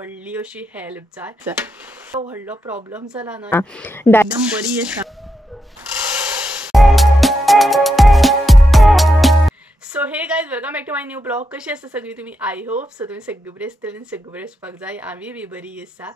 व्हडली अशी हेल्प जाय. व्हडलो प्रॉब्लेम जाला न्हय एकदम बरी आसा. So hey guys welcome back to my new blog. कशी आसा सगळी तुम्ही? आय होप सो तुम्ही सगळी बरी आसतली आनी सगळी बरी आसपाक जाय. आमी बी बरी आसा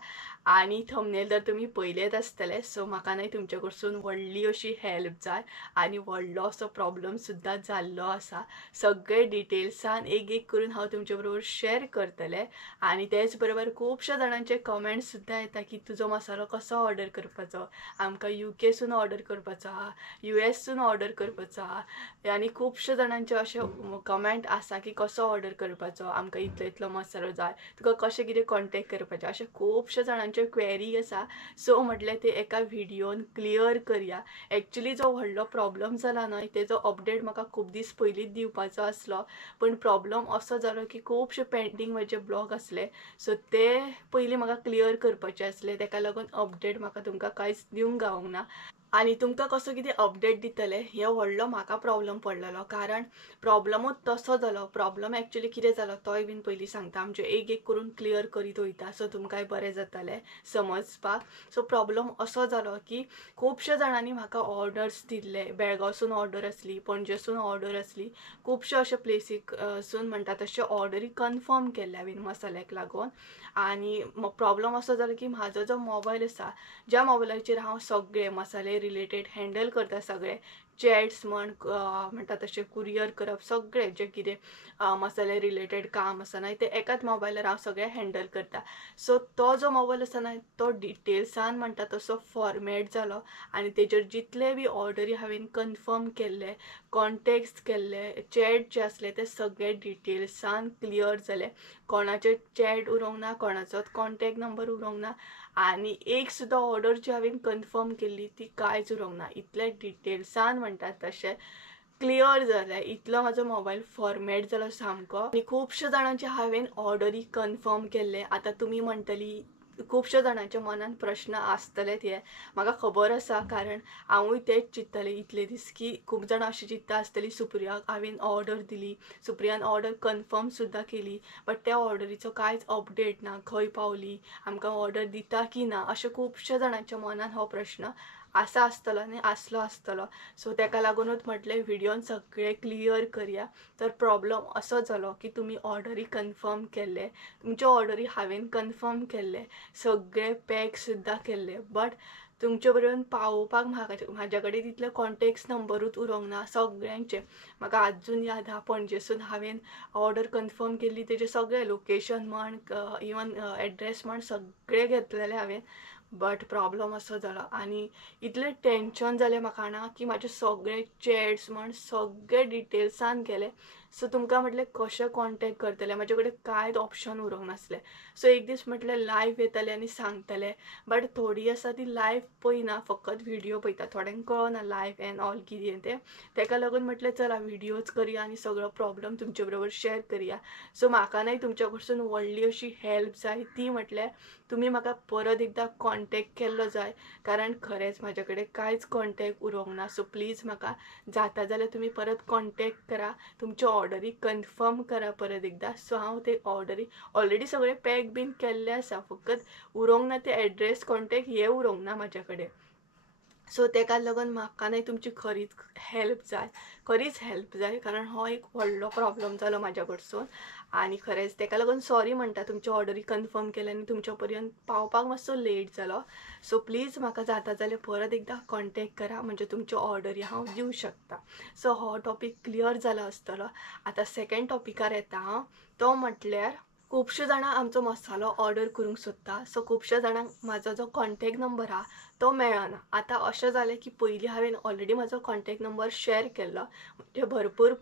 आणि थंबनेल तर तुम्ही पळयलेच आसतले. सो म्हाका न्हय तुमचे कडसून व्हडली अशी हेल्प जाय आणि व्हडलो असो प्रॉब्लेम सुद्दां जाल्लो आसा. सगळे डिटेल्सान एक एक करून हांव तुमचे बरोबर शेअर करतले आणि तेच बरोबर खूबशा जाणांचे कमेंट्स सुद्दां येता की तुजो मसालो कसो ऑर्डर करपाचो, आमकां UK सून ऑर्डर करपाचो आहा, US सून ऑर्डर करपाचो आहा आणि खूबशा जाणांचे अशे कमेंट आसा की कसो ऑर्डर करपाचो, आमकां इतलो इतलो मसालो जाय, तुका कशें कितें कॉन्टॅक्ट करपाचें, अशे खुबशे जाणांचे क्वेरी आसा. सो म्हटलें ते एका व्हिडिओन क्लियर करया. एक्चुअली जो व्हडलो प्रॉब्लेम जाला न्हय तेजो अपडेट म्हाका खूब दीस पयलींच दिवपाचो आसलो, पण प्रॉब्लेम असो जालो की खुबशे पेंडींग म्हजे ब्लॉग आसले. सो ते पयलीं म्हाका क्लियर करपाचे आसले, तेका लागून अपडेट म्हाका तुमकां कांयच दिवंक गावूंक ना. आणि तुमकां कसो कितें अपडेट दितले हे व्हडलो म्हाका प्रॉब्लेम पडलेलो, कारण प्रॉब्लमूच तसो जालो. प्रॉब्लेम एक्चुअली कितें जालो तोय बीन पयलीं सांगता, आमचे एक एक करून क्लियर करीत वयता सो तुमकांय बरें जातलें समजपाक. सो प्रॉब्लेम असो जालो की खुबशे जाणांनी म्हाका ऑर्डर्स दिल्ले. बेळगांवसून ऑर्डर आसली, पणजेसून ऑर्डर आसली, खुबशे अशे प्लेसीक सून म्हणटा तशे ऑर्डरी कन्फर्म केल्ल्या बीन मसाल्याक लागून. आणि प्रॉब्लेम असो जालो की म्हाजो जो मोबायल आसा, ज्या मोबायलाचेर हांव सगळे मसाले रिलेटेड हँडल करता, सगळे चॅट्स म्हणटा तशें कुरियर करप, सगळे जे कितें मसाले रिलेटेड काम आसा न्हय ते एकाच मोबायलार हांव सगळें हँडल करता. सो तो जो मोबायल आसा न्हय तो डिटेल्सान म्हणटा तसो फॉर्मेट जालो आनी तेजेर जितले बी ऑर्डरी हांवें कन्फर्म केल्ले, कॉन्टॅक्ट्स केल्ले, चॅट जे आसले ते सगळे डिटेल्सान क्लियर जाले. कोणाचे चॅट उरोंक ना, कोणाचोच कॉन्टॅक्ट नंबर उरोंक ना आणि एक सुद्दां ऑर्डर जी हांवें कन्फर्म केल्ली ती कांयच उरोंक ना. इतले डिटेल्सान म्हणटात तशें क्लियर जालें. इतलो म्हाजो मोबायल फॉर्मेट जालो सामको. आनी खुबशे जाणांचे हांवें ऑर्डरी कन्फर्म केल्ले. आतां तुमी म्हणटली, खुबशे जाणांच्या मनान प्रश्न आसतलेच हे म्हाका खबर आसा, कारण हांवूय तेच चिंततालें इतले दीस की खूब जाणां अशी चिंतता आसतली सुप्रियाक हांवें ऑर्डर दिली, सुप्रियान ऑर्डर कन्फर्म सुद्दां केली, बट त्या ऑर्डरीचो कांयच अपडेट ना, खंय पावली, आमकां ऑर्डर दिता की ना, अशे खुबशे जाणांच्या मनान हो प्रश्न आसतलो आनी आसलो आसतलो. सो तेका लागूनच म्हटलें व्हिडिओन सगळें क्लियर करया. तर प्रॉब्लेम असो जालो की तुमी ऑर्डरी कन्फर्म केल्ले, तुमचे ऑर्डरी हांवें कन्फर्म केल्ले, सगळे पॅक सुद्दां केल्ले, बट तुमचे पर्यंत पावोवपाक म्हाज्या कडेन तितले कॉन्टॅक्ट्स नंबरूच उरोंक ना सगळ्यांचे. म्हाका आजून याद आहा, पणजेसून हांवें ऑर्डर कन्फर्म केल्ली, तेजे सगळे लोकेशन म्हण, इवन एड्रेस म्हण सगळे घेतलेले हांवें, बट प्रॉब्लेम असो जालो. आनी इतलें टेन्शन जालें म्हाका ना की म्हाजे सगळे चॅट्स म्हण सगळे डिटेल्सान गेले. सो तुमकां म्हटलें कशें कॉन्टॅक्ट करतलें, म्हाजे कडेन कांयच ऑप्शन उरोंक नासलें. सो एक दीस म्हटलें लायव्ह येतलें आनी सांगतलें, बट थोडी आसा ती लायव्ह पळयना, फकत व्हिडिओ पळयता. थोड्यांक कळना लायव्ह एंड ऑल कितें तें. तेका लागून म्हटलें चला व्हिडिओज करया आनी सगळो प्रॉब्लेम तुमचे बरोबर शेअर करया. सो म्हाका न्हय तुमच्या कडसून व्हडली अशी हेल्प जाय, ती म्हटल्यार तुमी म्हाका परत एकदां कॉन्टॅक्ट केल्लो जाय, कारण खरेंच म्हाजे कडेन कांयच कॉन्टॅक्ट उरोंक ना. सो प्लीज म्हाका जाता जाल्यार तुमी परत कॉन्टॅक्ट करा, तुमचे ऑर्डरी कन्फर्म करा परत एकदां. सो हांव ते ऑर्डरी ऑलरेडी सगळे पॅक बीन केल्ले आसा, फकत उरोंक ना ते एड्रेस कॉन्टॅक्ट हे उरोंक ना म्हाज्या कडेन. सो तेका लागून म्हाका न्हय तुमची खरीच हेल्प जाय, खरीच हेल्प जाय, कारण हो एक व्हडलो प्रॉब्लेम जालो म्हाज्या कडसून. आनी खरेंच तेका लागून सॉरी म्हणटा, तुमची ऑर्डरी कन्फर्म केले आनी तुमच्या पर्यंत पावपाक मातसो लेट जालो. सो प्लीज म्हाका जाता जाल्यार परत एकदां कॉन्टॅक्ट करा, म्हणजे तुमच्यो ऑर्डरी हांव दिवंक शकता. सो हो टॉपीक क्लियर जालो आसतलो. आतां सेकंड टॉपिकार येता हांव, तो म्हटल्यार खुबशे जाणां आमचो मसालो ऑर्डर करूंक सोदता. सो खुबशे जाणांक म्हाजो जो कॉन्टॅक्ट नंबर आहा तो मेळना. आतां अशें जालें की पयलीं हांवें ऑलरेडी म्हाजो कॉन्टॅक्ट नंबर शेअर केल्लो, म्हणजे भरपूर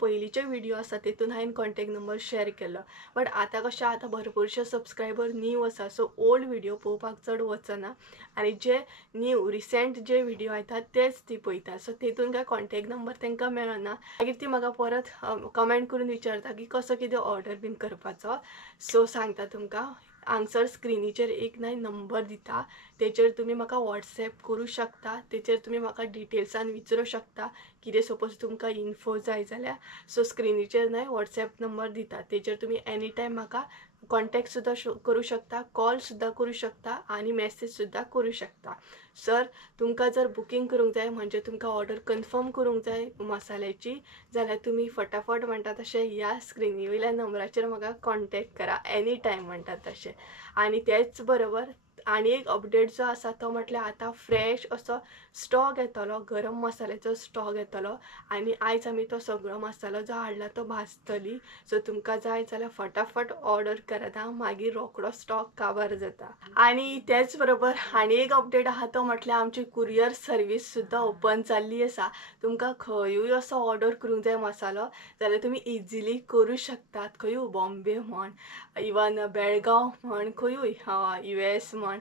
पयलींचे व्हिडिओ आसा तेतून हांवें कॉन्टॅक्ट नंबर शेअर केल्लो, बट आतां कशें आतां भरपूरशे सबस्क्रायबर न्यू आसा, सो ओल्ड व्हिडिओ पळोवपाक चड वचना आनी जे न्यू रिसेंट जे व्हिडिओ येतात तेच ती पळयता. सो तेतून काय कॉन्टॅक्ट नंबर तांकां मेळना. मागीर ती म्हाका परत कमेंट करून विचारता की कसो कितें ऑर्डर बीन करपाचो. सो सांगता तुमकां, हांगसर स्क्रिनीचेर एक नंबर दिता, तेचेर तुमी म्हाका व्हॉट्सॅप करूं शकता, तेचेर तुमी म्हाका डिटेल्सान विचारूं शकता कितें सपोज तुमकां इन्फो जाय जाल्यार. सो स्क्रिनीचेर व्हॉट्सॅप नंबर दिता, तेचेर तुमी एनी टायम म्हाका कॉन्टॅक्ट सुद्धा करू शकता, कॉल सुद्धा करू शकता आणि मेसेज सुद्धा करू शकता. सर तुमकां जर बुकींग करूंक जाय म्हणजे तुमकां ऑर्डर कन्फर्म करूंक जाय मसाल्याची जाल्यार तुम्ही फटाफट म्हणटा तशें ह्या स्क्रिनी वयल्या नंबराचेर म्हाका कॉन्टॅक्ट करा एनी टायम म्हणटात तशें. आनी तेच बरोबर आनी एक अपडेट जो आसा तो म्हटल्यार आतां फ्रेश असो स्टॉक येतलो, गरम मसाल्याचो स्टॉक येतलो आनी आयज आमी तो सगळो मसालो जो हाडला तो भाजतली. सो तुमकां जाय जाल्यार फटाफट ऑर्डर करात, मागीर रोखडो स्टॉक काबार जाता. आनी तेच बरोबर आनी एक अपडेट आहा तो म्हटल्यार आमची कुरियर सर्वीस सुद्धा ओपन जाल्ली आसा. तुमकां खंयूय असो ऑर्डर करूंक जाय मसालो जाल्यार तुमी इजिली करूं शकतात. खंयूय बॉम्बे म्हण, इवन बेळगांव म्हण, खंयूय US म्हण.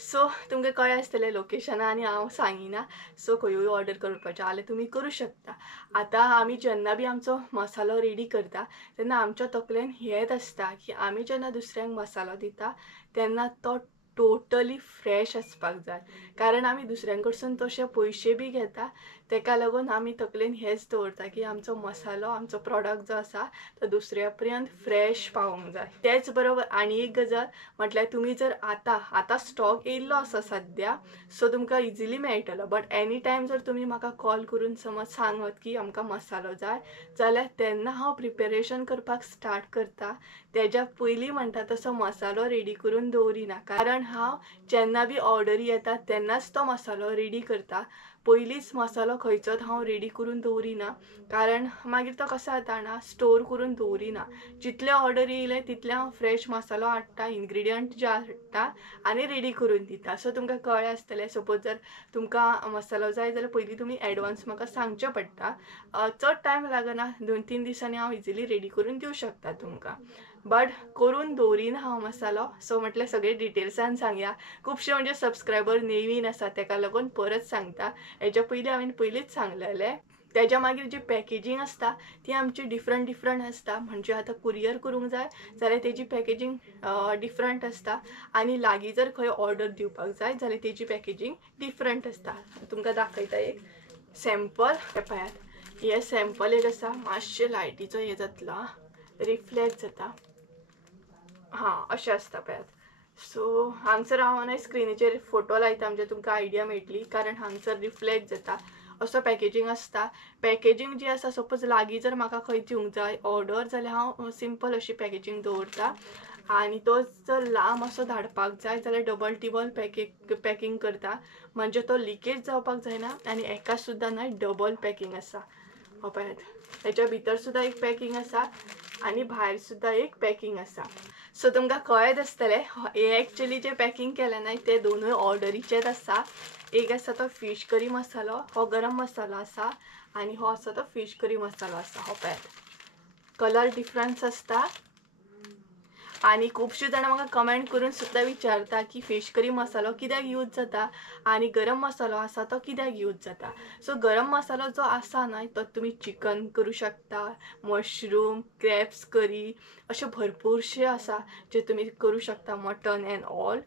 सो तुमकां कळ्ळें आसतलें लोकेशन आनी हांव सांगिना. सो खंयूय ऑर्डर करपाचें जाल्यार तुमी करूं शकता. आतां आमी जेन्ना बी आमचो मसालो रेडी करता तेन्ना आमच्या तकलेन हेच आसता की आमी जेन्ना दुसऱ्यांक मसालो दिता तेन्ना तो टोटली फ्रेश आसपाक जाय. कारण आमी दुसऱ्यां कडसून तशे पयशे बी घेता, तेका लागून आमी तकलेन हेच दवरता की आमचो मसालो, आमचो प्रॉडक्ट जो आसा तो दुसऱ्या पर्यंत फ्रेश पावूंक जाय. तेच बरोबर आनी एक गजाल म्हटल्यार तुमी जर आतां स्टॉक येयल्लो आसा सद्या, सो तुमकां इजिली मेळटलो. बट एनी टायम जर तुमी म्हाका कॉल करून समज सांगत की आमकां मसालो जाय जाल्यार तेन्ना हांव प्रिपेरेशन करपाक स्टार्ट करता. तेज्या पयलीं म्हणटा तसो मसालो रेडी करून दवरिना, कारण हांव जेन्ना बी ऑर्डरी येता तेन्नाच तो मसालो रेडी करता. पयलींच मसालो खंयचोच हांव रेडी करून दवरिना, कारण मागीर तो कसो जाता ना स्टोर करून दवरिना. जितले ऑर्डर येयले तितले हांव फ्रेश मसालो हाडटा, इन्ग्रेडियंट जे हाडटा आनी रेडी करून दिता. सो तुमकां कळ्ळें आसतलें. सपोज जर तुमकां मसालो जाय जाल्यार पयलीं तुमी एडवान्स म्हाका सांगचें पडटा. चड टायम लागना, 2-3 दिसांनी हांव इजिली रेडी करून दिवं शकता तुमकां. बट करून दवरिना हांव मसालो. सो म्हटल्यार सगळे डिटेल्सान सांगया. खुबशे म्हणजे सबस्क्रायबर नवीन आसा तेका लागून परत सांगता. हेच्या पयलीं हांवें पयलींच सांगलेलें. तेज्या मागीर जी पॅकेजींग आसता ती आमची डिफरंट आसता. म्हणजे आतां कुरियर करूंक जाय जाल्यार तेजी पॅकेजींग डिफरंट आसता आनी लागीं जर खंय ऑर्डर दिवपाक जाय जाल्यार तेजी पॅकेजींग डिफरंट आसता. तुमकां दाखयता एक सॅम्पल. पळयात हे सॅम्पल एक आसा, मातशें लायटीचो हे जातलो, रिफ्लेक्ट जाता. अशें आसता पळयात. सो हांगसर हांव स्क्रिनीचेर फोटो लायता म्हणजे तुमकां आयडिया मेळटली, कारण हांगसर रिफ्लेक्ट जाता. असो पॅकेजींग आसता. पॅकेजींग जी आसा सपोज लागीं जर म्हाका खंय दिवंक जाय ऑर्डर जाल्यार हांव सिंपल अशी पॅकेजींग दवरता. आनी तो जर लांब असो धाडपाक जाय जाल्यार डबल टिबल पॅकींग करता, म्हणजे तो लिकेज जावपाक जायना. आनी एका सुद्दां न्हय, डबल पॅकींग आसा. पळयात हेच्या भितर सुद्दां एक पॅकींग आसा आनी भायर सुद्दां एक पॅकींग आसा. सो तुमकां कळत आसतलें हे एक्चुअली जे पॅकींग केलें न्हय ते दोनूय ऑर्डरीचेच आसा. एक आसा तो फीश करी मसालो, हो गरम मसालो आसा, आनी हो आसा तो फीश करी मसालो आसा. हो पळयात कलर डिफरन्स आसता. आनी खुबशीं जाणां म्हाका कमेंट करून सुद्दां विचारता की फीश करी मसालो कित्याक यूज जाता आनी गरम मसालो आसा तो कित्याक यूज जाता. सो गरम मसालो जो आसा न्हय तो तुमी चिकन करूं शकता, मशरूम, क्रॅब्स करी अशे भरपूरशे आसा जे तुमी करूं शकता, मटन एंड ऑल.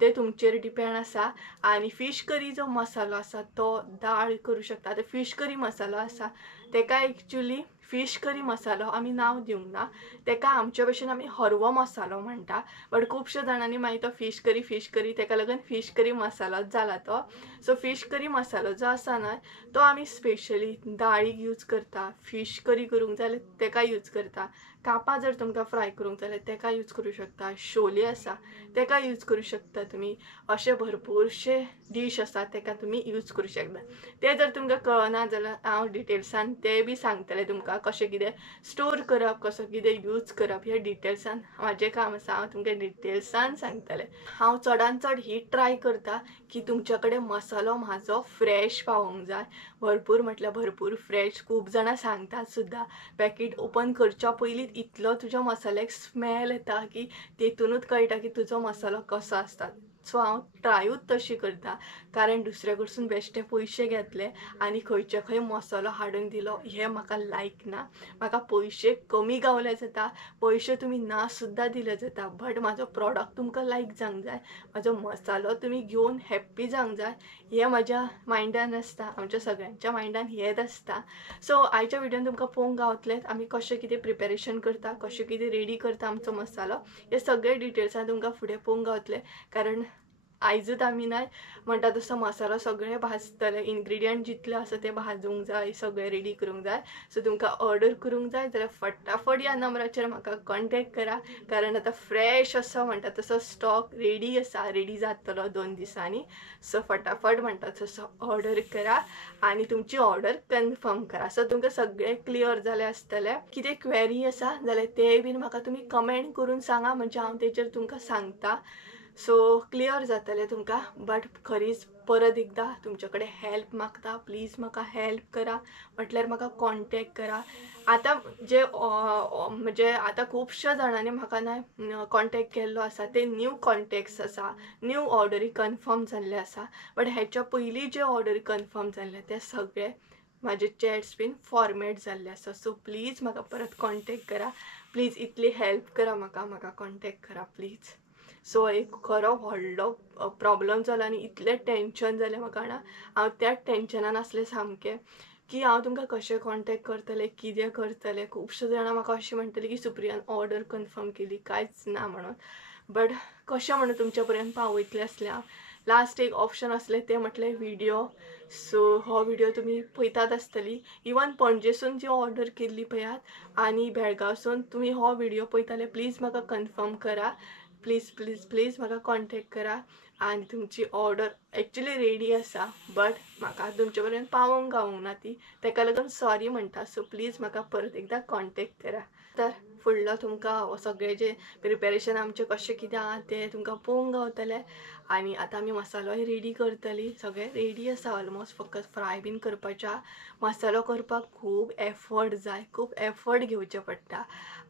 ते तुमचेर डिपेंड आसा. आनी फीश करी जो मसालो आसा तो दाळ करूं शकता. आतां फीश करी मसालो आसा तेका एक्चुअली फीश करी मसालो आमी नांव दिवंक ना, तेका आमचे भशेन आमी हरवो मसालो म्हणटा. बट खुबशे जाणांनी मागीर तो फीश करी तेका लागून फीश करी मसालोच जाला तो. सो फीश करी मसालो जो आसा न्हय तो आमी स्पेशली दाळीक यूज करता. फीश करी करूंक जाल्यार तेका यूज करता. कापां जर तुमकां फ्राय करूंक जाल्यार तेका यूज करूं शकता. शोले आसा तेका यूज करूं शकता तुमी. अशे भरपूरशे डीश आसा तेका तुमी यूज करूं शकता. ते जर तुमकां कळना जाल्यार हांव डिटेल्सान ते बी सांगतलें तुमकां कशें कितें स्टोर करप, कसो कितें यूज करप, हे डिटेल्सान म्हाजें काम आसा. हांव तुमकां डिटेल्सान सांगतलें. हांव चडान चड ही ट्राय करता की तुमच्या कडेन मसालो म्हाजो फ्रेश पावोंक जाय. भरपूर म्हटल्यार भरपूर फ्रेश. खूब जाणां सांगतात सुद्दां पॅकेट ओपन करच्या पयलींच इतलो तुज्या मसाल्याक स्मेल येता की तेतूनच कळटा की तुजो मसालो कसो आसता. सो हांव ट्रायूच तशी करता, कारण दुसऱ्या कडसून बेश्टे पयशे घेतले आनी खंयचे खंय मसालो हाडून दिलो हे म्हाका लायक ना. म्हाका पयशे कमी गावले जाता, पयशे तुमी ना सुद्दां दिले जाता, बट म्हाजो प्रॉडक्ट तुमकां लायक जावंक जाय, म्हाजो मसालो तुमी घेवन हॅप्पी जावंक जाय, हे म्हाज्या मायंडान आसता, आमच्या सगळ्यांच्या मायंडान हेच आसता. सो आयच्या व्हिडिओन तुमकां पळोवंक गावतलें आमी कशें कितें प्रिपेरेशन करता, कशें कितें रेडी करता आमचो मसालो, हे सगळे डिटेल्सान तुमकां फुडें पळोवंक गावतलें. कारण आयजूच आमी ना म्हणटा तसो मसालो सगळे भाजतले, इन्ग्रेडियंट जितले आसा ते भाजूंक जाय, सगळे रेडी करूंक जाय. सो तुमकां ऑर्डर करूंक जाय जाल्यार फटाफट ह्या नंबराचेर म्हाका कॉन्टॅक्ट करा, कारण आतां फ्रेश असो म्हणटा तसो स्टॉक रेडी आसा, रेडी जातलो 2 दिसांनी. सो फटाफट म्हणटा तसो ऑर्डर करा आनी तुमची ऑर्डर कन्फर्म करा. सो तुमकां सगळें क्लियर जालें आसतलें. कितें क्वेरी आसा जाल्यार तेय बीन म्हाका तुमी कमेंट करून सांगा, म्हणजे हांव तेचेर तुमकां सांगता. सो क्लियर जातलें तुमकां. बट खरीच परत एकदा तुमचे कडेन हेल्प मागता, प्लीज म्हाका हेल्प करा, म्हटल्यार म्हाका कॉन्टॅक्ट करा. आतां जे म्हणजे आतां खुबश्या जाणांनी म्हाका ना कॉन्टॅक्ट केल्लो आसा, ते न्यू कॉन्टॅक्ट्स आसा, न्यू ऑर्डरी कन्फर्म जाल्ले आसा. बट हेच्या पयलीं जे ऑर्डरी कन्फर्म जाल्ले ते सगळे म्हाजे चॅट्स बीन फॉर्मेट जाल्ले आसा. सो प्लीज म्हाका परत कॉन्टॅक्ट करा, प्लीज इतली हेल्प करा म्हाका कॉन्टॅक्ट करा प्लीज. सो एक खरो व्हडलो प्रॉब्लम जाला आनी इतलें टेन्शन जालें म्हाका ना, हांव त्याच टेन्शनान आसलें सामकें की हांव तुमकां कशें कॉन्टॅक्ट करतलें, कितें करतलें. खुबशे जाणां म्हाका अशें म्हणटले की सुप्रियान ऑर्डर कन्फर्म केली, कांयच ना म्हणून. बट कशें म्हणून तुमचे पर्यंत पावयतलें आसलें हांव. लास्ट एक ऑप्शन आसलें तें म्हटलें व्हिडिओ. सो हो व्हिडिओ तुमी पळयतात आसतली, इवन पणजेसून जी ऑर्डर केल्ली पळयात आनी बेळगांवसून तुमी हो व्हिडिओ पळयताले, प्लीज म्हाका कन्फर्म करा, प्लीज प्लीज प्लीज म्हाका कॉन्टॅक्ट करा. आनी तुमची ऑर्डर एक्चुली रेडी आसा, बट म्हाका तुमचे पर्यंत पावोवंक गावूंक ना ती, तेका लागून सॉरी म्हणटा. सो प्लीज म्हाका परत एकदा कॉन्टॅक्ट करा. तर फुडलो तुमकां सगळें जे प्रिपेरेशन आमचें कशें कितें आहा तें तुमकां पळोवंक गावतलें. आनी आतां आमी मसालोय रेडी करतली, सगळें रेडी आसा ऑलमोस्ट, फकत फ्राय बीन करपाचें. मसालो करपाक खूब एफर्ट जाय, खूब एफर्ट घेवचे पडटा,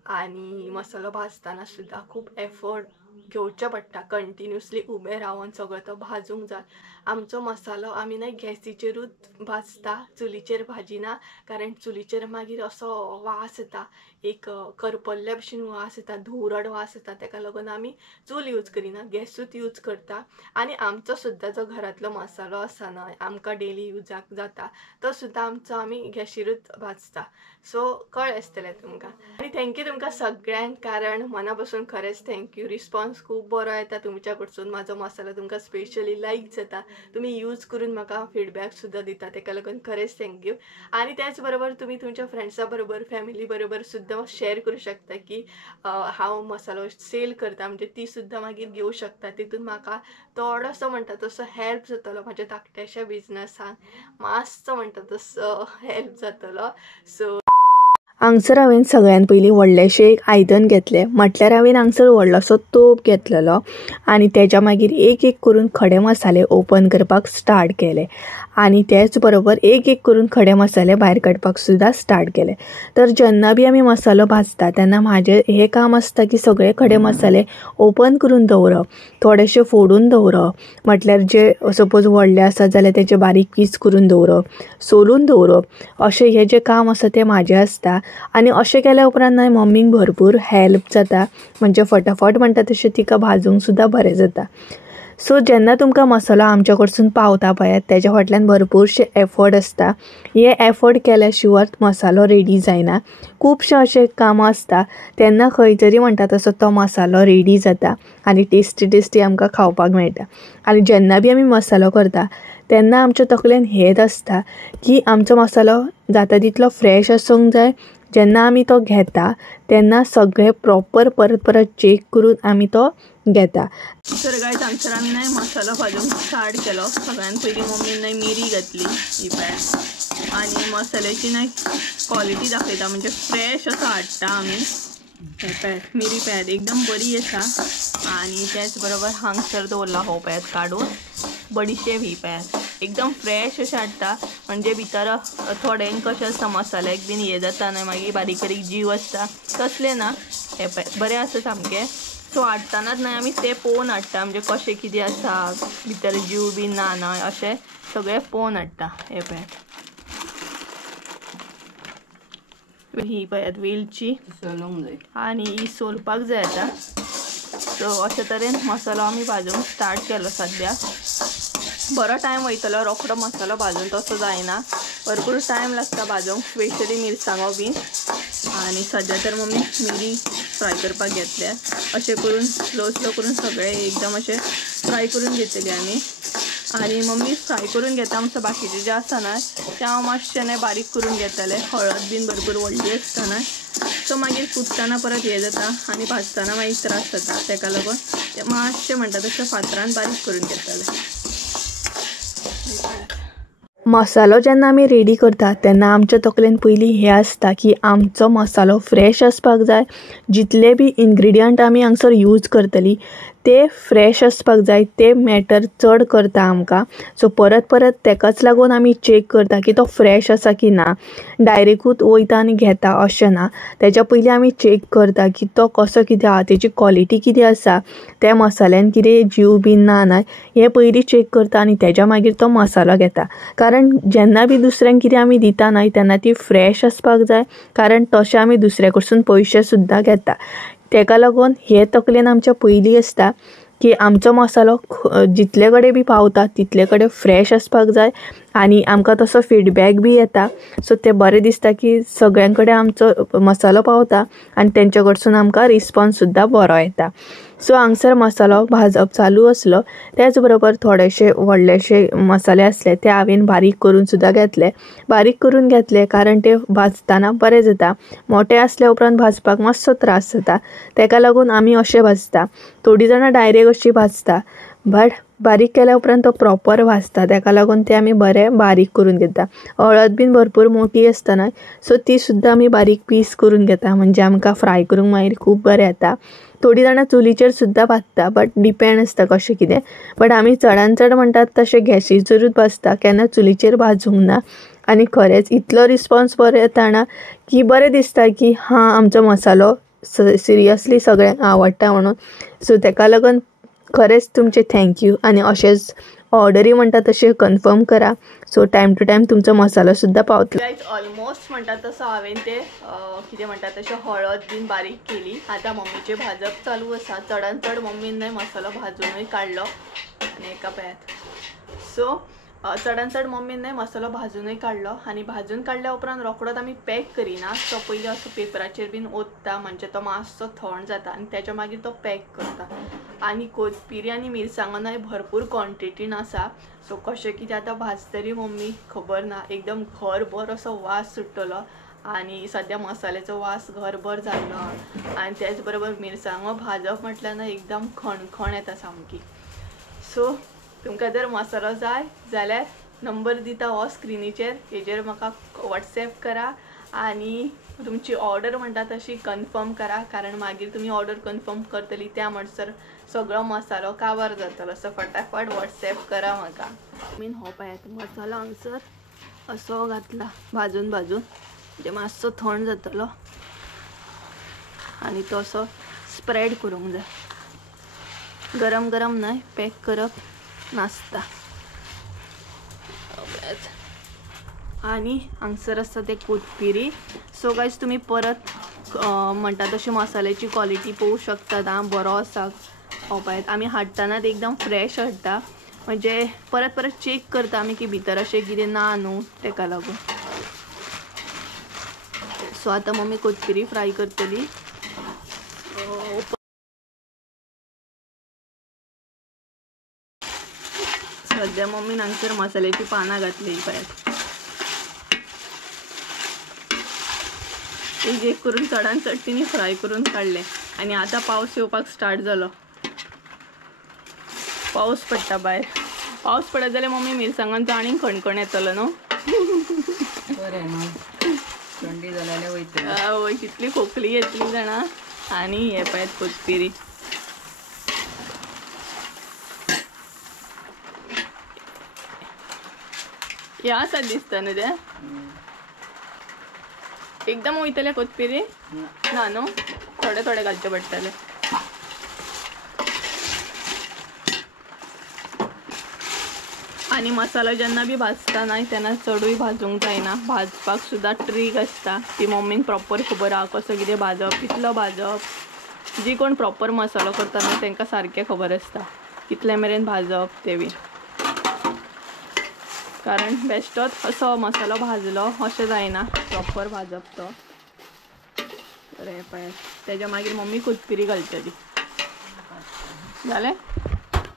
आनी मसालो भाजतना सुद्दां खूब एफर्ट घेवचे पडटा. कंटिन्युअसली उबें रावन सगळो तो भाजूंक जाय. आमचो मसालो आमी ना गॅसीचेरूच भाजता, चुलीचेर भाजिना, कारण चुलीचेर मागीर असो वास येता, एक करपल्ल्या भशेन वास येता, धुवरट वास येता, तेका लागून आमी चूल यूज करिना, गॅसूच यूज करता. आनी आमचो सुद्दां जो घरांतलो मसालो आसा ना, आमकां डेली युजाक जाता, तो सुद्दां आमचो आमी गॅसीरूच भाजता. सो कळ्ळें आसतलें तुमकां. आनी थँक्यू तुमकां सगळ्यांक, कारण मना पासून खरेंच थँक्यू. रिस्पॉन्स खूब बरो येता तुमच्या कडसून, म्हाजो मसालो तुमकां स्पेशली लायक जाता, तुमी यूज करून म्हाका फीडबॅक सुद्दां दिता, तेका लागून खरेंच थँक्यू. आनी त्याच बरोबर तुमी तुमच्या फ्रेंड्सा बरोबर, फॅमिली बरोबर सुद्दां शेअर करूं शकता की हांव मसालो सेल करता, म्हणजे ती सुद्दां मागीर घेवं शकता. तितून म्हाका थोडोसो म्हणटा तसो हेल्प जातलो, म्हाज्या धाकट्याशा बिजनसाक मातसो म्हणटा तसो हेल्प जातलो. सो हांगसर हांवें सगळ्यान पयलीं व्हडलेशें एक आयदन घेतलें, म्हटल्यार हांवें हांगसर व्हडलोसो तोप घेतलेलो आनी तेच्या मागीर एक एक करून खडे मसाले ओपन करपाक स्टार्ट केले, आनी त्याच बरोबर एक एक करून खडे मसाले भायर काडपाक सुद्दां स्टार्ट केले. तर जेन्ना बी आमी मसालो भाजता तेन्ना म्हाजें हें काम आसता की सगळे खडे मसाले ओपन करून दवरप, थोडेशे फोडून दवरप, म्हटल्यार जे सपोज व्हडले आसा जाल्यार तेचे बारीक पीस करून दवरप, सोलून दवरप, अशें हें जें काम आसा तें म्हाजें आसता. आनी अशें केल्या उपरांत न्हय मम्मीक भरपूर हेल्प जाता, म्हणजे फटाफट म्हणटा तशें तिका भाजूंक सुद्दां बरें जाता. सो जेन्ना तुमकां मसालो आमच्या कडसून पावता पळयात तेच्या फाटल्यान भरपूरशे एफर्ट आसता. हे एफर्ट केल्या शिवाय मसालो रेडी जायना. खुबशे अशे कामां आसता तेन्ना खंय तरी म्हणटा तसो तो मसालो रेडी जाता आनी टेस्टी टेस्टी आमकां खावपाक मेळटा. आनी जेन्ना बी आमी मसालो करता तेन्ना आमच्या तकलेन हेच आसता की आमचो मसालो जाता तितलो फ्रेश आसूंक जाय. जेन्ना आमी तो घेता तेन्ना सगळें प्रॉपर परत परत चेक करून आमी तो घेता. तर गायज हांगसर आमी न्हय मसालो भाजूंक स्टार्ट केलो. सगळ्यान पयलीं मम्मीन न्हय मिरी घातली ही पळय, आनी मसाल्याची न्हय क्वॉलिटी दाखयता, म्हणजे फ्रेश असो हाडटा आमी. हे पळयात मिरी पळयात एकदम बरी आसा. आनी त्याच बरोबर हांगसर दवरला हो पळयात काडून बडीशेप ही पळयात एकदम फ्रेश अशें हाडटा. म्हणजे भितर थोड्यांक कशें आसता मसाल्याक बीन हे जाता न्हय मागीर बारीक बारीक जीव आसता, तसलें ना. हे पळय बरें आसा सामकें. सो हाडटानाच न्हय आमी ते पळोवन हाडटा म्हणजे कशें कितें आसा भितर जीव बी ना न्हय अशें सगळें पळोवन हाडटा. हे पळयात ही पळयात वेलची आनी ही सोलपाक जाय आतां. सो अशे तरेन मसालो आमी भाजूंक स्टार्ट केलो. सद्या बरो टायम वयतलो, रोखडो मसालो भाजून तसो जायना, भरपूर टायम लागता भाजूंक, स्पेशली मिरसांगो बी. आनी सद्या तर मम्मी मिरी फ्राय करपाक घेतल्या. अशें करून स्लो स्लो करून सगळे एकदम अशें फ्राय करून घेतले आमी. आनी मम्मी फ्राय करून घेता म्हणसर बाकीचे जे आसा न्हय ते हांव मातशें न्हय बारीक करून घेतले. हळद बीन भरपूर व्हडली आसता न्हय, सो मागीर कुटतना परत हे जाता आनी भाजतना मागीर त्रास जाता. तेका लागून ते मातशें म्हणटा तशें फातरान बारीक करून घेतले. मसालो जेन्ना आमी रेडी करता तेन्ना आमच्या तकलेन पयलीं हें आसता की आमचो मसालो फ्रेश आसपाक जाय. जितले बी इन्ग्रेडियंट आमी हांगसर यूज करतली ते फ्रेश आसपाक जाय. ते मॅटर चड करता आमकां. सो परत परत तेकाच लागून आमी चेक करता की तो फ्रेश आसा की ना. डायरेक्टूच वयता आनी घेता अशें ना. तेच्या पयलीं आमी चेक करता की तो कसो कितें आहा, तेची क्वॉलिटी कितें आसा, त्या मसाल्यान कितें जीव बीन ना न्हय हें पयलीं चेक करता आनी तेच्या मागीर तो मसालो घेता. कारण जेन्ना बी दुसऱ्यांक कितें आमी दिता न्हय तेन्ना ती फ्रेश आसपाक जाय. कारण तशें आमी दुसऱ्या कडसून पयशे सुद्दां घेता. तेका लागून हे तकलेन आमच्या पयलीं आसता की आमचो मसालो जितले कडेन बी पावता तितले कडेन फ्रेश आसपाक जाय. आनी आमकां तसो फीडबॅक बी येता. सो तें बरें दिसता की सगळ्यां कडेन आमचो मसालो पावता आनी तेंच्या कडसून आमकां रिस्पॉन्स सुद्दां बरो येता. सो हांगसर मसालो भाजप चालू आसलो. त्याच बरोबर थोडेशे व्हडलेशे मसाले आसले ते हांवें बारीक करून सुद्दां घेतले. बारीक करून घेतले कारण ते भाजतना बरें जाता. मोठे आसल्या उपरांत भाजपाक मातसो त्रास जाता. तेका लागून आमी अशें भाजता. थोडीं जाणां डायरेक्ट अशी भाजता, बट बारीक केल्या उपरांत तो प्रॉपर भाजता. तेका लागून ते आमी बरें बारीक करून घेता. हळद बीन भरपूर मोठी आसता न्हय, सो ती सुद्दां आमी बारीक पीस करून घेता म्हणजे आमकां फ्राय करूंक मागीर खूब बरें येता. थोडीं जाणां चुलीचेर सुद्दां भाजता, बट डिपेंड आसता कशें कितें. बट आमी चडान चड म्हणटात तशें गॅसीचेरूच भाजता, केन्ना चुलीचेर भाजूंक ना. आनी खरेंच इतलो रिस्पॉन्स बरो येता ना की बरें दिसता की हां आमचो मसालो सिरियसली सगळ्यांक आवडटा म्हणून. सो तेका लागून खरेंच तुमचे थँक्यू. आनी अशेंच ऑर्डरी म्हणटा तशें कन्फर्म करा. सो टायम टू टायम तुमचो मसालो सुद्दां पावतलो. गायज ऑलमोस्ट म्हणटात तसो हांवें ते कितें म्हणटात तशें हळद बीन बारीक केली. आतां मम्मीचें भाजप चालू आसा. चडान चड मम्मीन न्हय मसालो भाजूनय काडलो आनी एका पळयात. सो चडान चड मम्मीन न्हय मसालो भाजूनय काडलो आनी भाजून काडल्या उपरांत रोखडोच आमी पॅक करिना. तो पयलीं असो पेपराचेर बीन ओतता म्हणजे तो मातसो थंड जाता आनी तेच्या मागीर तो पॅक करता. आनी कोथमिरी आनी मिरसांगो न्हय भरपूर क्वॉन्टिटीन आसा. सो कशें कितें आतां भाजतली मम्मी खबर ना. एकदम घरभर असो वास सुट्टलो आनी सद्या मसाल्याचो वास घरभर जाल्लो आनी तेच बरोबर मिरसांगो भाजप म्हटल्यार न्हय एकदम खणखण येता सामकी. सो तुमकां जर मसालो जाय जाल्यार नंबर दिता हो स्क्रिनीचेर, हेजेर म्हाका वॉट्सॅप करा आनी तुमची ऑर्डर म्हणटा तशी कन्फर्म करा. कारण मागीर तुमी ऑर्डर कन्फर्म करतली त्या म्हणसर सगळो मसालो काबार जातलो. सो फटाफट वॉट्सॅप करा म्हाका. मीन हो पळयात मसालो हांगसर असो घातला भाजून भाजून म्हणजे मातसो थंड जातलो आनी तो असो स्प्रेड करूंक जाय. गरम गरम न्हय पॅक करप नासता. आनी हांगसर आसा ते कोथमिरी. सो गायज तुमी परत म्हणटा तशी मसाल्याची क्वॉलिटी पळोवंक शकतात. बरो आसा. हो पळयात आमी हाडटनाच एकदम फ्रेश हाडटा म्हणजे परत परत चेक करता आमी की भितर अशें कितें ना न्हू तेका लागून. सो आतां मम्मी कोथमिरी फ्राय करतली. सद्या मम्मीन हांगसर मसाल्याची पानां घातली पळयात. एक एक करून चडान चड तिणी फ्राय करून काडले आनी आतां पावस येवपाक स्टार्ट जालो. पावस पडटा भायर. पावस पडत जाल्यार मम्मी मिरसांगांचो आनीक खणखण येतलो न्हू. बरें न्हू थंडी जाल्यार वयतली. हय कितली खोकली येतली जाणा. आनी हे पळयात कोथमिरी. ह्या आसा दिसता न्हू ते एकदम वयतले कोथमिरी ना न्हू थोडे थोडे घालचे पडटले. आणि मसाला जेन्ना बी भाजता न्हय तेन्ना चडूय भाजूंक जायना. भाजपाक सुद्दां ट्रीक आसता ती मम्मीक प्रॉपर खबर आहा कसो कितें भाजप कितलो भाजप. जी कोण प्रॉपर मसालो करता न्हय तांकां सारकें खबर आसता कितले मेरेन भाजप ते बी. कारण बेश्टोच असो मसालो भाजलो अशें जायना प्रॉपर भाजप तो. बरें पळय तेज्या मागीर मम्मी कोथमिरी घालतली. जालें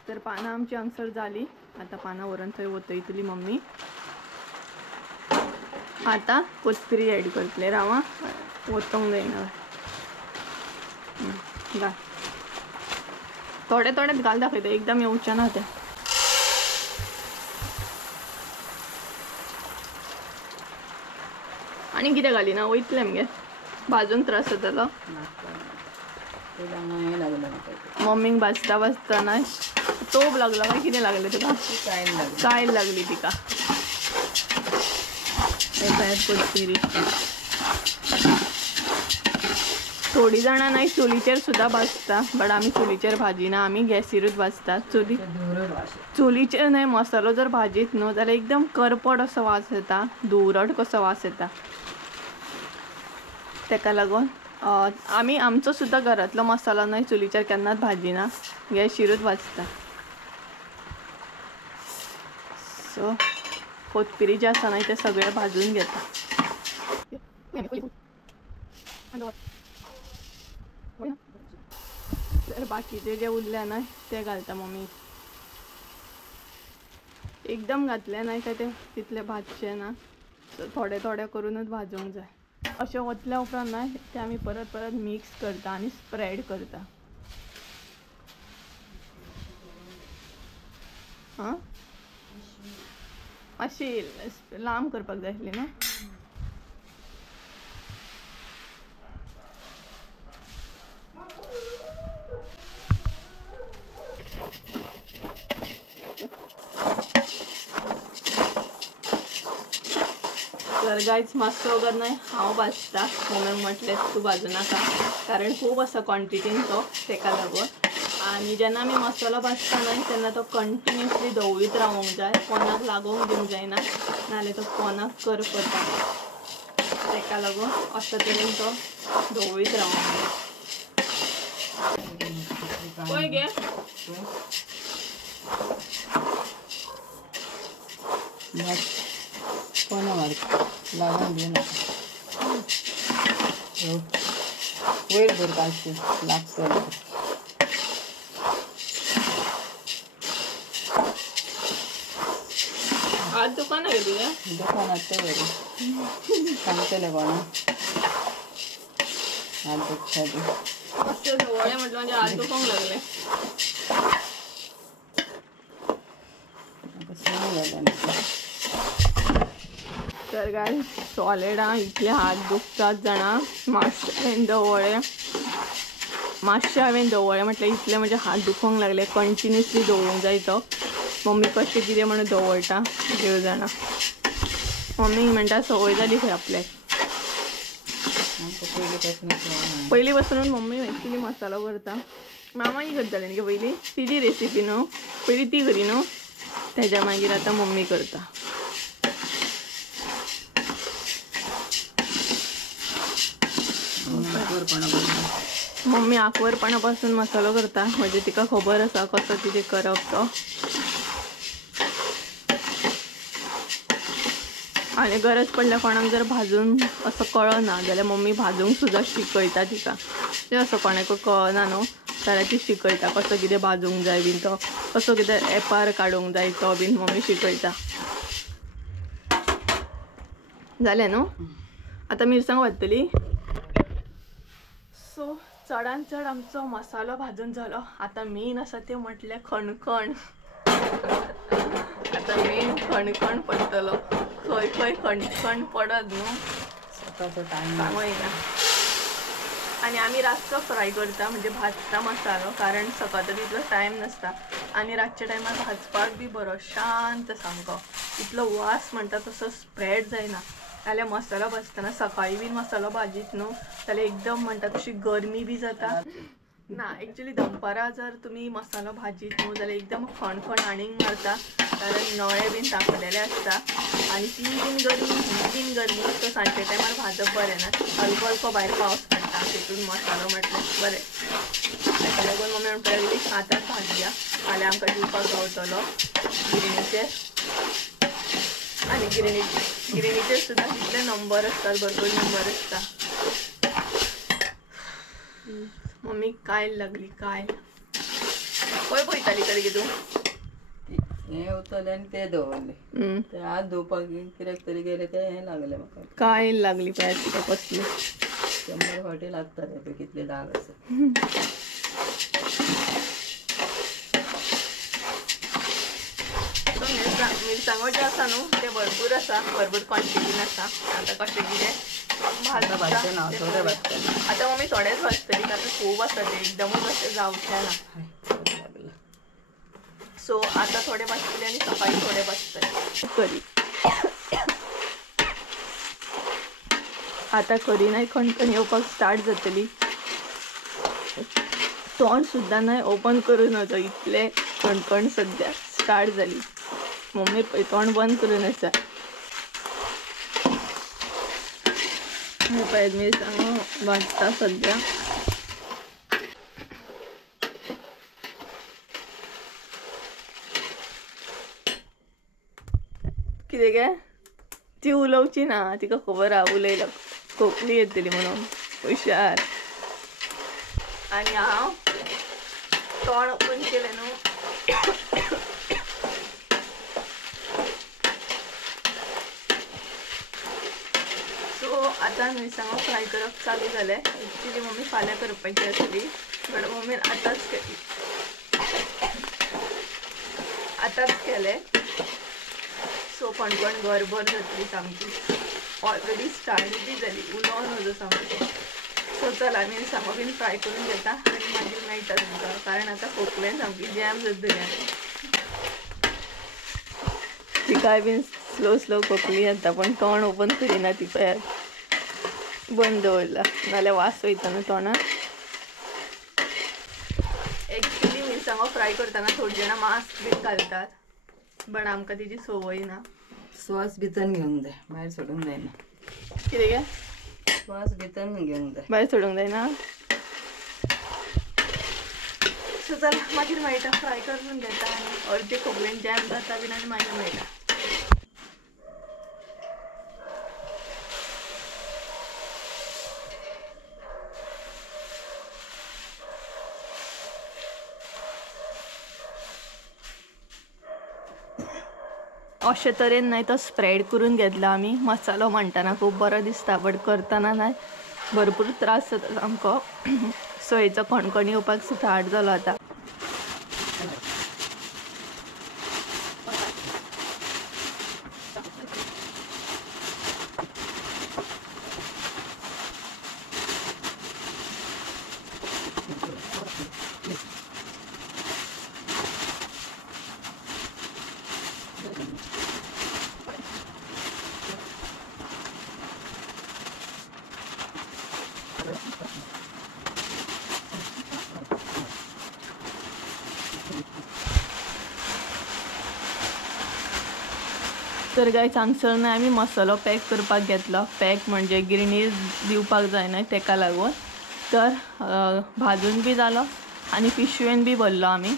तर पानां आमची हांगसर जाली. आता पानां व्हरून थंय वतयतली मम्मी. आता कोथमिरी एड करतले. रावा वतोंक जायना. घाल थोडे थोडेच घाल दाखयता एकदम येवचें ना तें. आनी कितें घालिना वयतलें मगे भाजून त्रास जातलो. मम्मीक भाजता भाजतना तोप लागला काय कितें लागलें तुका. कायल लागली तिका. कोथमिरी थोडी जाणां नाही चुलीचेर सुद्दां भाजता बट आमी चुलीचेर भाजिना. आमी गॅसीरूच भाजता. चुलीचेर न्हय मसालो जर भाजीत न्हू जाल्यार एकदम करपट असो वास येता. धुवरट कसो वास येता. तेका लागून आमी आमचो सुद्दां घरांतलो मसालो न्हय चुलीचेर केन्नाच भाजिना. गॅसीरूच भाजता. सो कोथमिरी जे आसा न्हय ते सगळे भाजून घेता. तर बाकीचे जे उरले न्हय ते घालता मम्मी. एकदम घातले न्हय काय ते तितले भाजचे ना. थोडे थोडे करूनच भाजूंक जाय. अशें ओतल्या उपरांत न्हय ते आमी परत परत मिक्स करता आनी स्प्रेड करता. हां अशी लांब करपाक जाय आसली ना. तर गायज मातसो वगैरे न्हय हांव भाजता. मम्मीक म्हटलें तूं भाजू नाका कारण खूब आसा क्वॉन्टिटीन तो तेका लागून. आनी जेन्ना आमी मसालो भाजता न्हय तेन्ना तो कंटिन्युअसली धवळीत रावूंक जाय. पोनाक लागोंक दिवंक जायना नाजाल्यार तो पोनाक करपता. तेका लागून अशे तरेन तो धवळीत रावूंक जाय. पळय गे कोणा मारता लागून दिवं नाका. वयर भर काडची लागतलो. आज दुकान आहे तुझ्या दुकानात ते बरें सांगतले कोणा आज दुखता ते. असं डोळे म्हटलं म्हणजे आज दुखांक लागले. तर काय सॉलिडा इतले हात दुखतात जाणा. मातशें हांवें दवळे म्हटल्यार इतले म्हणजे हात दुखोंक लागले. कंटिन्युअसली दवरूंक जाय तो. मम्मी कशें कितें म्हणून दवरता देव जाणा. मम्मी म्हणटा संवय जाली खंय आपल्याक. पयलीं पासूनच मम्मी एक्चुली मसालो करता. मामाई करताले न्ही पयलीं तिजी रेसिपी न्हू. पयलीं ती करी न्हू तेज्या मागीर आतां मम्मी करता. मम्मी आकवरपणा पासून मसालो करता म्हणजे तिका खबर आसा कसो कितें करप तो. आनी गरज पडल्या कोणाक जर भाजून असं कळना जाल्यार मम्मी भाजूंक सुद्दां शिकयता तिका. ते असो कोणाक कळना न्हू जाल्यार ती शिकयता कसो कितें भाजूंक जाय बीन तो कसो कितें एपार काडूंक जाय तो बीन मम्मी शिकयता. जालें न्हू. आतां मिरसांग वाजतली. सो चडान चड आमचो मसालो भाजून जालो. आतां मेन आसा तें म्हटल्यार खणखण. आतां मेन खणखण पडटलो. खंय खंय खणखण पडत न्हू सांगूं येना. आनी आमी रातचो फ्राय करता म्हणजे भाजता मसालो कारण सकाळचो तितलो टायम नासता. आनी रातच्या टायमार भाजपाक बी बरो शांत सामको. इतलो वास म्हणटा तसो स्प्रेड जायना. जाल्यार मसालो भाजतना सकाळी बीन मसालो भाजीत न्हू जाल्यार एकदम म्हणटा तशी गरमी बी जाता ना. एक्चुली दनपारां जर तुमी मसालो भाजीत न्हू जाल्यार एकदम खणखण आनीक मारता. कारण नळे बीन तापलेले असता आणि ती बीन गरमी ही बीन गरमी तो सांजचे टायमार भाजप बरें ना. हलको हलको भायर पावस पडटा तितून मसालो म्हटल्यार बरें. ताका लागून मम्मी म्हणपाक लागली आतांच भाजया फाल्यां आमकां दिवपाक गावतलो गिरणीचेर. आणि गिरणीचेर सुद्दां कितले नंबर असतात, भरपूर नंबर असता. मम्मी कायल लागली कायल. खंय पळयताली तरी तूं? हे उतरले आनी ते दवरले. ते हात धुवपाक कित्याक तरी गेले ते हे लागले म्हाका. कायल लागली पळय तुका कसली. 100 फावटी लागतले ते कितले दाग आसा. मिरसांगो जे आसा न्हू ते भरपूर आसा, भरपूर क्वॉन्टिटीन आसा. आतां कशें कितें भाजचे ना थोडे भाजचे. आतां मम्मी थोडेच भाजतली कारण खूब आसा ते एकदमूच अशें जावचें ना. सो आता थोडे भाजतले आणि सकाळी थोडे भाजतले. करी आता करी नाही खणखण येवपाक स्टार्ट जातली. तोंड सुद्धा नाही ओपन करून वचो इतले खणखण सद्या स्टार्ट जाली. मम्मी पळय तोंड बंद करून आसा. पळय मिरसांगो भाजता सद्या. कितें गे ती उलोवची ना, तिका खबर आहा उलयला खोकली येतली म्हणून हुशार. आणि हांव तोंड ओपन केलें न्हू. सो आतां मिरसांगो फ्राय करप चालू जालें. एक्चुली मम्मी फाल्यां करपाची आसली बट मम्मीन आतांच केलें. सो खणखण गरबर जातली सामकी. ऑलरेडी स्टार्ट बी जाली उलोवन वचो सामको. सो चला मिरसांगो बीन फ्राय करून घेता आनी मागीर मेळटा तुमकां कारण आतां खोकलेन सामकी जॅम जातली. तिकाय बीन स्लो खोकली येता पण तोंड ओपन करिना ती पळयात. बंद दवरला नाल्यार वास वयता न्हू तोंडात. एक्चुली मिरसांगो फ्राय करतना थोडी जाणां मास्क बीन घालतात पण आमकां तिची संवय ना. श्वास भितन घेवंक जाय, भायर सोडूंक जायना. कितें गे? श्वास भितन घेवंक जाय, भायर सोडूंक जायना. सो चल मागीर मेळटा फ्राय करून घेता आनी अर्दे खोबरेन जॅम जाता बीन आनी मागीर मेळटा. अशे तरेन नाही तो स्प्रेड करून घेतला आमी. मसालो म्हणटाना खूब बरो दिसता बट करतना नाही भरपूर त्रास जाता सामको. सो हेचो खणखण येवपाक स्टार्ट जालो आतां. तर गायज हांगसर आमी मसालो पॅक करपाक घेतलो. पॅक म्हणजे गिरणीर दिवपाक जायना तेका लागून. तर भाजून बी जालो आनी पिशवेन बी भरलो आमी.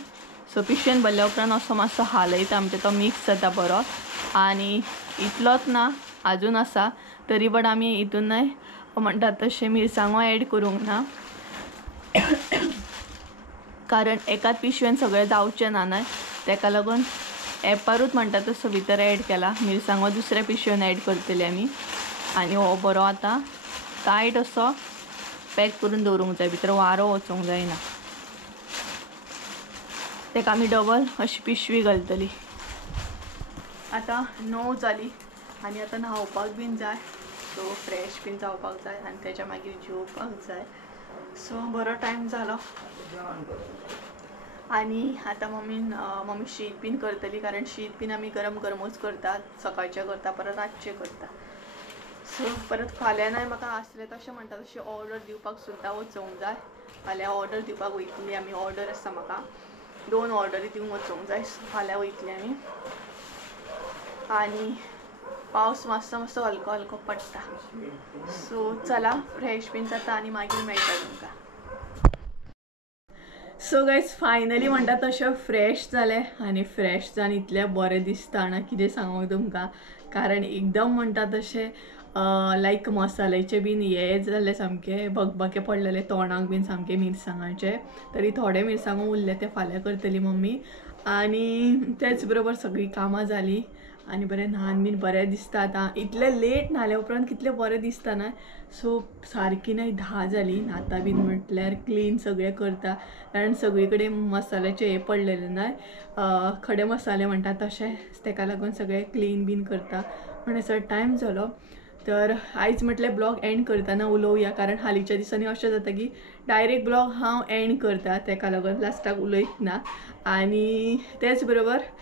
सो पिशवेन भरल्या उपरांत असो मातसो हालयता म्हणजे तो मिक्स जाता बरो. आनी इतलोच ना अजून आसा तरी बट आमी हितून म्हणटात तशें मिरसांगो ॲड करूंक ना कारण एकाच पिशवेन सगळें जावचें ना न्हय. तेका लागून एपारूच म्हणटा तसो भितर ॲड केला. मिरसांगो दुसऱ्या पिशवेन ॲड करतली आमी. आनी हो बरो आतां टायट असो पॅक करून दवरूंक जाय, भितर वारो वचूंक जायना. तेका आमी डबल अशी पिशवी घालतली. आतां 9 जाली आनी आतां न्हावपाक बीन जाय. सो फ्रेश बीन जावपाक जाय आनी तेच्या मागीर जेवपाक जाय. सो बरो टायम जालो. आणि आता मम्मी शीत बीन करतली कारण शीत बीन आमी गरम गरमूच करतात. सकाळचें करता परत रातचें करता. सो परत फाल्यां नाही म्हाका आसलें तशें म्हणटा तशें ऑर्डर दिवपाक सुद्दां वचूंक जाय. फाल्यां ऑर्डर दिवपाक वयतली आमी. ऑर्डर आसा म्हाका 2 ऑर्डरी दिवंक वचोंक जाय. फाल्यां वयतलें आमी. आनी पावस मातसो मातसो हलको हलको पडटा. सो चला फ्रेश बीन जाता आनी मागीर मेळटा तुमकां. सो गायज फायनली म्हणटा तशें फ्रेश जालें आनी फ्रेश जावन इतलें बरें दिसता ना कितें सांगूंक तुमकां. कारण एकदम म्हणटा तशें लायक मसाल्याचे बीन हे जाले सामके बगबगे पडलेले तोंडाक बीन सामके मिरसांगाचे. तरी थोडे मिरसांगो उरले ते फाल्यां करतली मम्मी. आनी तेच बरोबर सगळीं कामां जालीं आनी बरें न्हान बीन बरें दिसता. आतां इतलें लेट न्हाल्या उपरांत कितलें बरें दिसता ना. सो सारकी नाही 10 जाली. न्हाता बीन म्हटल्यार क्लीन सगळें करता कारण सगळी कडेन मसाल्याचे हे पडलेले ना खडे मसाले म्हणटा तशें तेका लागून सगळें क्लीन बीन करता. म्हणसर टायम जालो. तर आयज म्हटलें ब्लॉग एंड करतना उलोवया कारण हालींच्या दिसांनी अशें जाता की डायरेक्ट ब्लॉग हांव एंड करता तेका लागून लास्टाक उलयत ना. आनी तेच बरोबर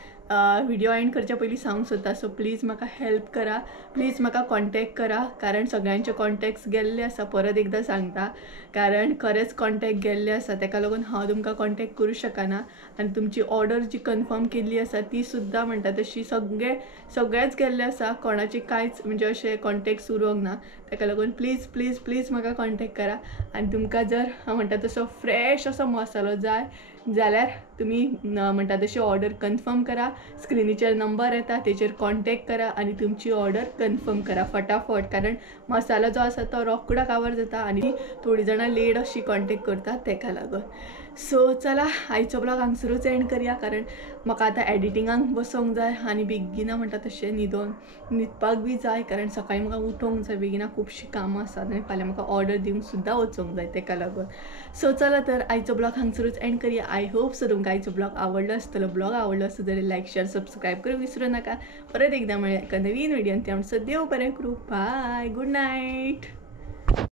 व्हिडिओ एंड करच्या पयलीं सांगूंक सोदता. सो प्लीज म्हाका हेल्प करा. प्लीज म्हाका कॉन्टॅक्ट करा कारण सगळ्यांचे कॉन्टॅक्ट्स गेल्ले आसा. परत एकदां सांगता कारण खरेंच कॉन्टॅक्ट गेल्ले आसा तेका लागून हांव तुमकां कॉन्टॅक्ट करूं शकना. आनी तुमची ऑर्डर जी कन्फर्म केल्ली आसा ती सुद्दां म्हणटा तशी सगळेच गेल्ले आसा. कोणाची कांयच म्हणजे अशें कॉन्टॅक्ट उरोंक ना. तेका लागून प्लीज प्लीज प्लीज म्हाका कॉन्टॅक्ट करा. आनी तुमकां जर म्हणटा तसो फ्रेश असो मसालो जाय जाल्यार तुमी म्हणटा तशी ऑर्डर कन्फर्म करा. स्क्रिनीचेर नंबर येता तेचेर कॉन्टॅक्ट करा आनी तुमची ऑर्डर कन्फर्म करा फटाफट. कारण मसालो जो आसा तो रोखडो कावर जाता आनी थोडी जाणां लेट अशी कॉन्टॅक्ट करता तेका लागून. सो चला आयचो ब्लॉग हांगसरूच एंड करया कारण म्हाका आतां एडिटिंगाक बसोंक जाय आनी बेगिना म्हणटा तशें न्हिदपाक बी जाय कारण सकाळीं म्हाका उठोंक जाय बेगिना. खुबशीं कामां आसात आनी फाल्यां म्हाका ऑर्डर दिवंक सुद्दां वचोंक जाय तेका लागून. सो चला तर आयचो ब्लॉग हांगसरूच एंड करया. आय होप सो तुमकां आयचो ब्लॉग आवडलो आसतलो. ब्लॉग आवडलो आसत जाल्यार लायक शेअर सबस्क्रायब करूंक विसरूं नाका. परत एकदां मेळया एका नवीन व्हिडिओन. त्या म्हणसर देव बरें करूं. बाय. Good night.